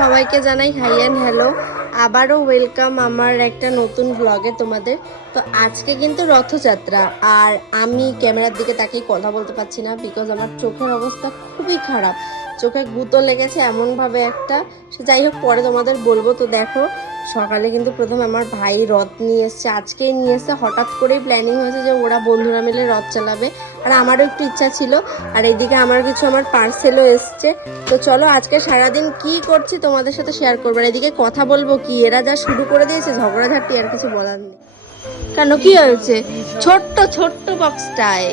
সবাইকে জানাই high and hello, আবারও ওয়েলকাম আমার একটা নতুন ব্লগে তোমাদের। তো আজকে কিন্তু রথযাত্রা, আর আমি ক্যামেরার দিকে তাকিয়ে কথা বলতে পারছি না, বিকজ আমার চোখের অবস্থা খুবই খারাপ। চোখে গুঁতো লেগেছে এমনভাবে একটা, সে যাই হোক পরে তোমাদের বলবো। তো দেখো, সকালে কিন্তু প্রথম আমার ভাই রথ নিয়ে এসছে, আজকেই নিয়ে এসছে। হঠাৎ করেই প্ল্যানিং হয়েছে যে ওরা বন্ধুরা মিলে রথ চালাবে, আর আমারও একটু ইচ্ছা ছিল। আর এইদিকে আমার পার্সেলও এসছে। তো চলো আজকে সারাদিন কি করছি তোমাদের সাথে শেয়ার করবো। এদিকে কথা বলবো কি, এরা যা শুরু করে দিয়েছে ঝগড়াঝাটি, আর কিছু বলার নেই। কেন, কি হয়েছে? ছোট্ট ছোট্ট বক্সটায়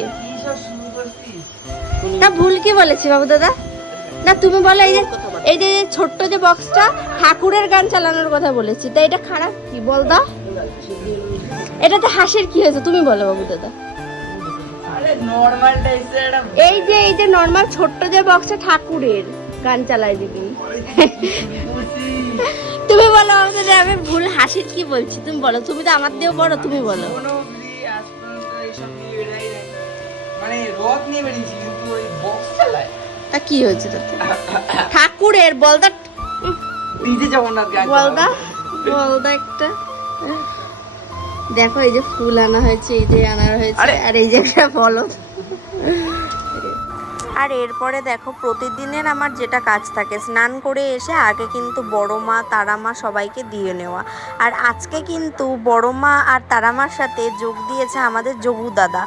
না, ভুল কি বলেছি বাবু দাদা? না তুমি বলো, এই যে ছোট্ট যে বক্সটা, ঠাকুরের গান চালানোর কথা বলেছি। তো এটা খারাপ কি বল দা? এটাতে হাসির কি হয়েছে তুমি বলো বাবু দাদা? এই যে নর্মাল ছোট্ট যে বক্সটা, ঠাকুরের গান চালাই দিবি। তুমি বলো বাবু দাদা, আমি ভুল হাসির কি বলছি তুমি বলো। তুমি তো আমার দিয়েও বড়, তুমি বলো। মানে রথ নিয়ে বেরিয়েছি কিন্তু ওই বক্স চালায়। তা কি হয়েছে তাতে? ঠাকুরের বলদা, ডিজে জগন্নাথ গান বলদা একটা। দেখো এই যে ফুল আনা হয়েছে, এই যে আনা হয়েছে, আর এই যে একটা বলদ। আর এরপরে দেখো, প্রতিদিনের আমার যেটা কাজ থাকে, স্নান করে এসে আগে কিন্তু বড় মা, তারা মা সবাইকে দিয়ে নেওয়া। আর আজকে কিন্তু বড় মা আর তারা মার সাথে যোগ দিয়েছে আমাদের যোগু দাদা।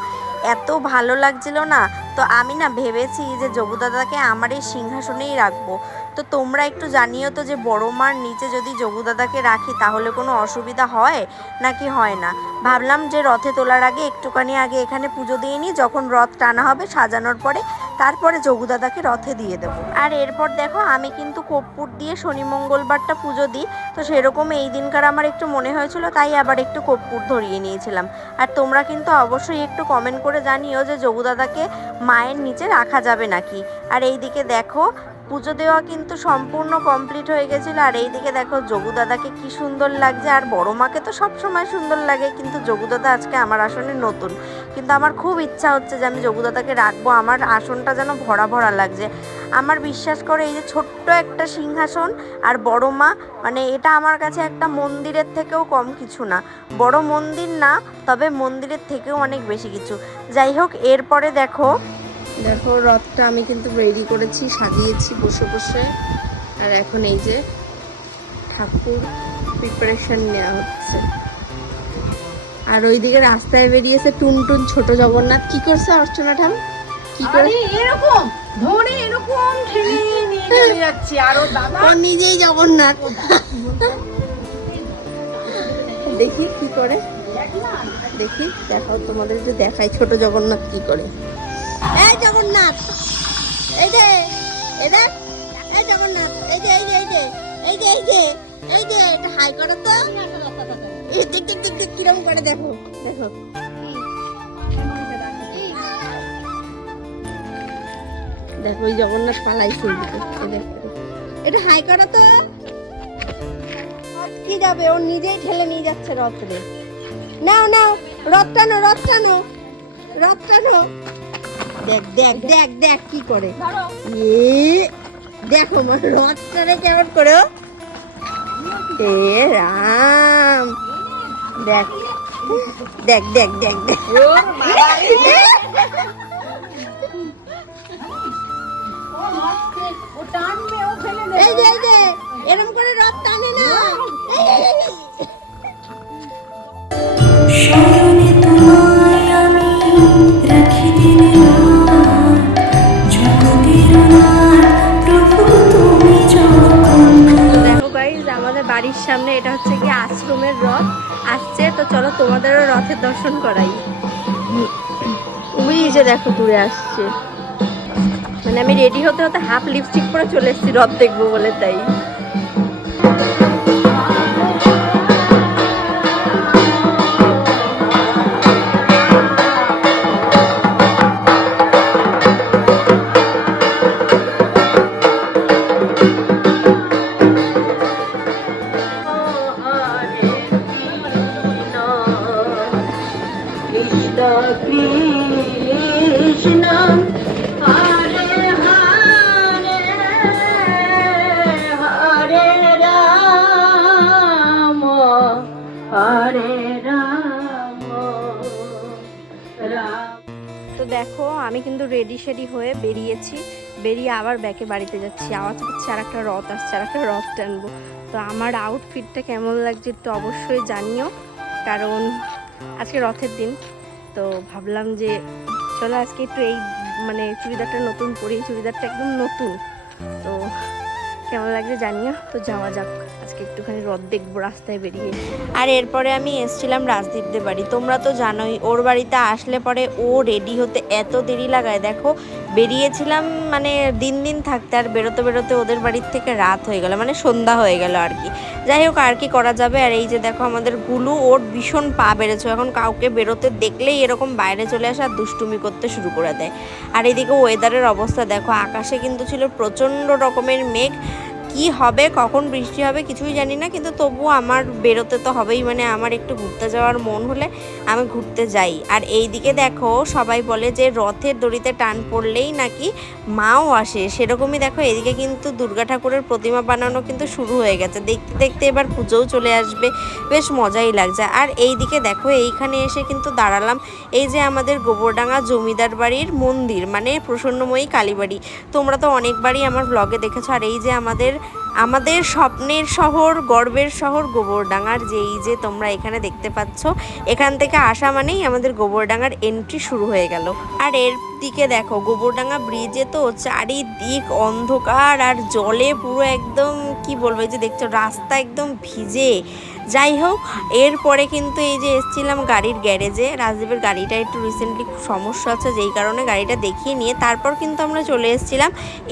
এত ভালো লাগছিল না, তো আমি না ভেবেছি যে যোগু দাদাকে আমার এই সিংহাসনেই রাখবো। তো তোমরা একটু জানিও তো যে বড় মার নিচে যদি যোগু দাদাকে রাখি তাহলে কোনো অসুবিধা হয় নাকি হয় না। ভাবলাম যে রথে তোলার আগে একটুখানি আগে এখানে পুজো দিয়ে নিই, যখন রথ টানা হবে সাজানোর পরে তারপরে যোগু দাদাকে রথে দিয়ে দেবো। আর এরপর দেখো, আমি কিন্তু কর্পূর দিয়ে শনি মঙ্গলবারটা পুজো দিই, তো সেরকম এই দিনকার আমার একটু মনে হয়েছিল, তাই আবার একটু কর্পূর ধরিয়ে নিয়েছিলাম। আর তোমরা কিন্তু অবশ্যই একটু কমেন্ট করে জানিও যে যোগু দাদাকে মায়ের নিচে রাখা যাবে নাকি। আর এইদিকে দেখো, পুজো দেওয়া কিন্তু সম্পূর্ণ কমপ্লিট হয়ে গেছিলো। আর এইদিকে দেখো যোগু দাদাকে কি সুন্দর লাগছে। আর বড় মাকে তো সব সময় সুন্দর লাগে, কিন্তু যোগু দাদা আজকে আমার আসনে নতুন। কিন্তু আমার খুব ইচ্ছা হচ্ছে যে আমি যোগু দাদাকে রাখবো, আমার আসনটা যেন ভরা ভরা লাগছে। আমার বিশ্বাস করে, এই যে ছোট্ট একটা সিংহাসন আর বড় মা, মানে এটা আমার কাছে একটা মন্দিরের থেকেও কম কিছু না। বড় মন্দির না, তবে মন্দিরের থেকেও অনেক বেশি কিছু। যাই হোক, এরপরে দেখো রথটা আমি কিন্তু রেডি করেছি, সাজিয়েছি বসে বসে। আর এখন এই যে ঠাকুর প্রিপারেশন নেওয়া হচ্ছে। আর ওইদিকে রাস্তায় বেরিয়েছে টুনটুন ছোট জগন্নাথ। কি করছে অর্চনা ঠাম? কি করে এরকম ধরে এরকম ঠেলে নিয়ে চলে যাচ্ছে, আর ও দাদা ও নিজেই জগন্নাথ। দেখি কি করে, দেখি দেখাও তোমাদের, যে দেখাই ছোট জগন্নাথ কি করে। এই জগন্নাথ, এই যে এটা, এই জগন্নাথ, এই যে এই যে এই যে এই যে এই যে এই যে এটা হাই করো তো, কিরম করে দেখো দেখো। দেখো ওই জগন্নাথ পালাইছে, এটা হাই করো তো। কি যাবে, ও নিজেই ঠেলে নিয়ে যাচ্ছে রথরে। নাও নাও, রথ টানো রথ টানো রথ টানো। দেখ দেখ দেখ দেখ কি করে, দেখো আমার রথ টানে কেমন করে। এ রাম, দেখ দেখ দেখ দেখ দেখ। এই যে এই যে এরকম করে রথ টানে না। আমাদের বাড়ির সামনে এটা হচ্ছে কি আশ্রমের রথ আসছে। তো চলো তোমাদেরও রথের দর্শন করাই। ওই যে দেখো দূরে আসছে, মানে আমি রেডি হতে হতে হাফ লিপস্টিক পরে চলে এসেছি রথ দেখবো বলে, তাই। Krishna Hare Hare Hare হরে রাম রাম। তো দেখো আমি কিন্তু রেডি হয়ে বেরিয়েছি, বেরিয়ে আবার ব্যাকে বাড়িতে যাচ্ছি। আওয়াজ করছি আর একটা রথ আসছে, আর একটা রথ টানবো। তো আমার আউটফিটটা কেমন লাগছে একটু অবশ্যই জানিও, কারণ আজকে রথের দিন। তো ভাবলাম যে চলো আজকে একটু এই মানে চুড়িদারটা নতুন পরি, চুড়িদারটা একদম নতুন। তো কেমন লাগছে জানিও। তো যাওয়া যাক, আজকে একটুখানি রথ দেখবো রাস্তায় বেরিয়ে। আর এরপরে আমি এসেছিলাম রাজদীপদের বাড়ি। তোমরা তো জানোই ওর বাড়িতে আসলে পরে ও রেডি হতে এত দেরি লাগায়। দেখো বেরিয়েছিলাম মানে দিন থাকতে, আর বেরোতে বেরোতে ওদের বাড়ির থেকে রাত হয়ে গেল, মানে সন্ধ্যা হয়ে গেল আর কি। যাই হোক আর কি করা যাবে। আর এই যে দেখো আমাদের গুলু, ওর ভীষণ পা বেড়েছে, এখন কাউকে বেরোতে দেখলেই এরকম বাইরে চলে আসে আর দুষ্টুমি করতে শুরু করে দেয়। আর এদিকে ওয়েদারের অবস্থা দেখো, আকাশে কিন্তু ছিল প্রচণ্ড রকমের মেঘ। কি হবে কখন বৃষ্টি হবে কিছুই জানি না, কিন্তু তবুও আমার বেরোতে তো হবেই, মানে আমার একটু ঘুরতে যাওয়ার মন হলে আমি ঘুরতে যাই। আর এই দিকে দেখো সবাই বলে যে রথের দড়িতে টান পড়লেই নাকি মাও আসে, সেরকমই দেখো এদিকে কিন্তু দুর্গা ঠাকুরের প্রতিমা বানানো কিন্তু শুরু হয়ে গেছে। দেখতে দেখতে এবার পুজোও চলে আসবে, বেশ মজাই লাগছে। আর এই দিকে দেখো এইখানে এসে কিন্তু দাঁড়ালাম, এই যে আমাদের গোবরডাঙ্গা জমিদার বাড়ির মন্দির, মানে প্রসন্নময়ী কালীবাড়ি। তোমরা তো অনেকবারই আমার ব্লগে দেখেছো। আর এই যে আমাদের স্বপ্নের শহর, গর্বের শহর গোবরডাঙ্গার, যে এই যে তোমরা এখানে দেখতে পাচ্ছ, এখান থেকে আসা মানেই আমাদের গোবরডাঙ্গার এন্ট্রি শুরু হয়ে গেল। আর এর দিকে দেখো গোবরডাঙ্গা ব্রিজে তো চারিদিক অন্ধকার আর জলে পুরো একদম কি বলবো, এই যে দেখছো রাস্তা একদম ভিজে। যাই হোক এরপরে কিন্তু এই যে এসেছিলাম গাড়ির গ্যারেজে, রাজদীপের গাড়িটা একটু রিসেন্টলি খুব সমস্যা আছে, যেই কারণে গাড়িটা দেখিয়ে নিয়ে তারপর কিন্তু আমরা চলে এসেছিলাম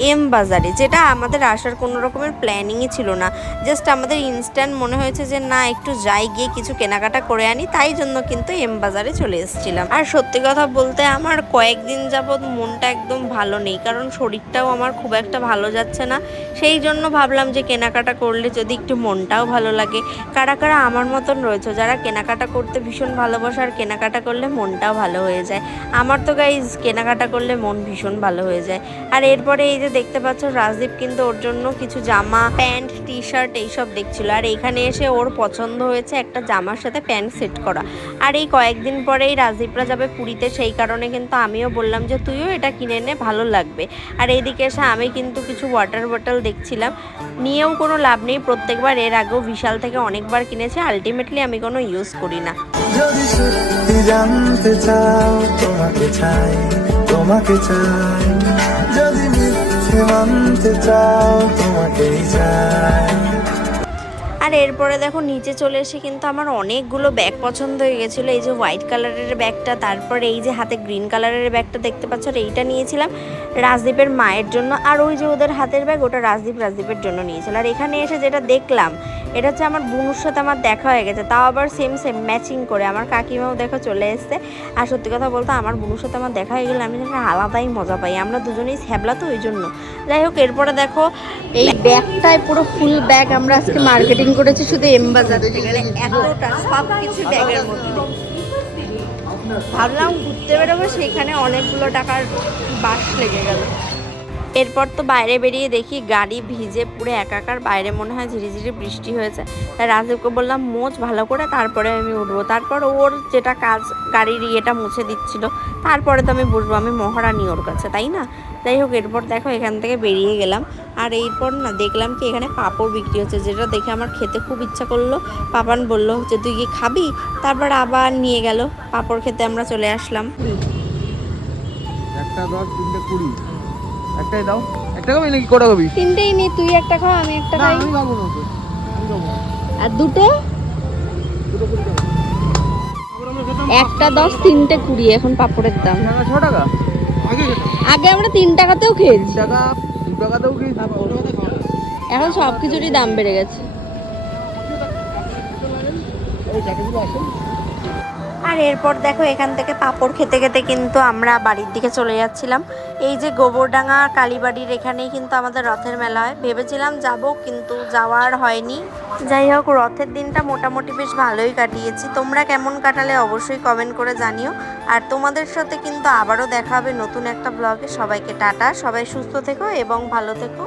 এম বাজারে, যেটা আমাদের আসার কোনো রকমের প্ল্যানিংই ছিল না। জাস্ট আমাদের ইনস্ট্যান্ট মনে হয়েছে যে না একটু যাই, গিয়ে কিছু কেনাকাটা করে আনি, তাই জন্য কিন্তু এম বাজারে চলে এসেছিলাম। আর সত্যি কথা বলতে আমার কয়েকদিন যাবৎ মনটা একদম ভালো নেই, কারণ শরীরটাও আমার খুব একটা ভালো যাচ্ছে না। সেই জন্য ভাবলাম যে কেনাকাটা করলে যদি একটু মনটাও ভালো লাগে। কারা কারা আমার মতন রয়েছে যারা কেনাকাটা করতে ভীষণ ভালোবাসে আর কেনাকাটা করলে মনটাও ভালো হয়ে যায়? আমার তো গাইজ কেনাকাটা করলে মন ভীষণ ভালো হয়ে যায়। আর এরপরে এই যে দেখতে পাচ্ছ রাজদীপ কিন্তু ওর জন্য কিছু জামা, প্যান্ট, টি শার্ট এইসব দেখছিল। আর এইখানে এসে ওর পছন্দ হয়েছে একটা জামার সাথে প্যান্ট সেট করা। আর এই কয়েকদিন পরেই রাজদীপরা যাবে পুরীতে, সেই কারণে কিন্তু আমিও বললাম যে তুইও এটা কিনে নে, ভালো লাগবে। আর এইদিকে এসে আমি কিন্তু কিছু ওয়াটার বটল দেখছিলাম, নিয়েও কোনো লাভ নেই। প্রত্যেকবার এর আগেও বিশাল থেকে অনেকবার কিনেছি, আলটিমেটলি আমি কোনো ইউজ করি না। যদি সত্যি জানতে চাও তোমাকে চাই, তোমাকে চাই, যদি মিথ্যে মানতে চাও তোমাকেই চাই। আর এরপরে দেখো নিচে চলে এসে কিন্তু আমার অনেকগুলো ব্যাগ পছন্দ হয়ে গেছিলো। এই যে হোয়াইট কালারের ব্যাগটা, তারপরে এই যে হাতে গ্রিন কালারের ব্যাগটা দেখতে পাচ্ছ, আর এইটা নিয়েছিলাম রাজদীপের মায়ের জন্য। আর ওই যে ওদের হাতের ব্যাগ, ওটা রাজদীপের জন্য নিয়েছিল। আর এখানে এসে যেটা দেখলাম, এটা হচ্ছে আমার বোনুর সাথে আমার দেখা হয়ে গেছে, তাও আবার সেম ম্যাচিং করে। আমার কাকিমাও দেখো চলে এসছে। আর সত্যি কথা বলতে আমার বোনুর সাথে আমার দেখা হয়ে গেলে আমি যেন আলাদাই মজা পাই, আমরা দুজনেই ছ্যাবলা তো ওই জন্য। যাই হোক এরপরে দেখো এই ব্যাগটায় পুরো ফুল ব্যাগ আমরা আজকে মার্কেটিং করেছি শুধু এম বাজার থেকে, এতটা সব কিছু ব্যাগের মধ্যে। ভাবলাম ঘুরতে বেরোবো, সেখানে অনেকগুলো টাকার বাস লেগে গেল। এরপর তো বাইরে বেরিয়ে দেখি গাড়ি ভিজে পুরো একাকার, বাইরে মনে হয় ঝিরিঝিরি বৃষ্টি হয়েছে। তাই রাজদীপকে বললাম মোচ ভালো করে, তারপরে আমি উঠবো। তারপর ওর যেটা কাজ গাড়ির ইয়েটা মুছে দিচ্ছিল, তারপরে তো আমি বসবো, আমি মহারানী ওর কাছে, তাই না? যাই হোক এরপর দেখো এখান থেকে বেরিয়ে গেলাম। আর এরপর না দেখলাম কি এখানে পাঁপড় বিক্রি হচ্ছে, যেটা দেখে আমার খেতে খুব ইচ্ছা করলো। পাপান বললো যে তুই কি খাবি, তারপর আবার নিয়ে গেল পাঁপড় খেতে, আমরা চলে আসলাম। একটা 10, 3টে 20, একটাই দাও। একটা খাবি নাকি কটা খাবি? তিনটেই নি, তুই একটা খাও আমি একটা না খাই। আমি খাবো না তো, আমি খাবো না। আর দুটো দুটো 20 টাকা। একটা 10, 3টে 20 এখন পাঁপড়ের দাম। 6 টাকা আগে খেতাম। আগে আমরা 3 টাকাতেও খেয়েছি, 3 টাকা 2 টাকাতেও খেয়েছি। এখন সব কিছুরই দাম বেড়ে গেছে। আর এরপর দেখো এখান থেকে পাঁপড় খেতে খেতে কিন্তু আমরা বাড়ির দিকে চলে যাচ্ছিলাম। এই যে গোবরডাঙ্গা কালীবাড়ির এখানেই কিন্তু আমাদের রথের মেলা হয়। ভেবেছিলাম যাব, কিন্তু যাওয়ার হয়নি। যাই হোক রথের দিনটা মোটামুটি বেশ ভালোই কাটিয়েছি। তোমরা কেমন কাটালে অবশ্যই কমেন্ট করে জানিও। আর তোমাদের সাথে কিন্তু আবারও দেখা হবে নতুন একটা ব্লগে। সবাইকে টাটা, সবাই সুস্থ থেকো এবং ভালো থেকো।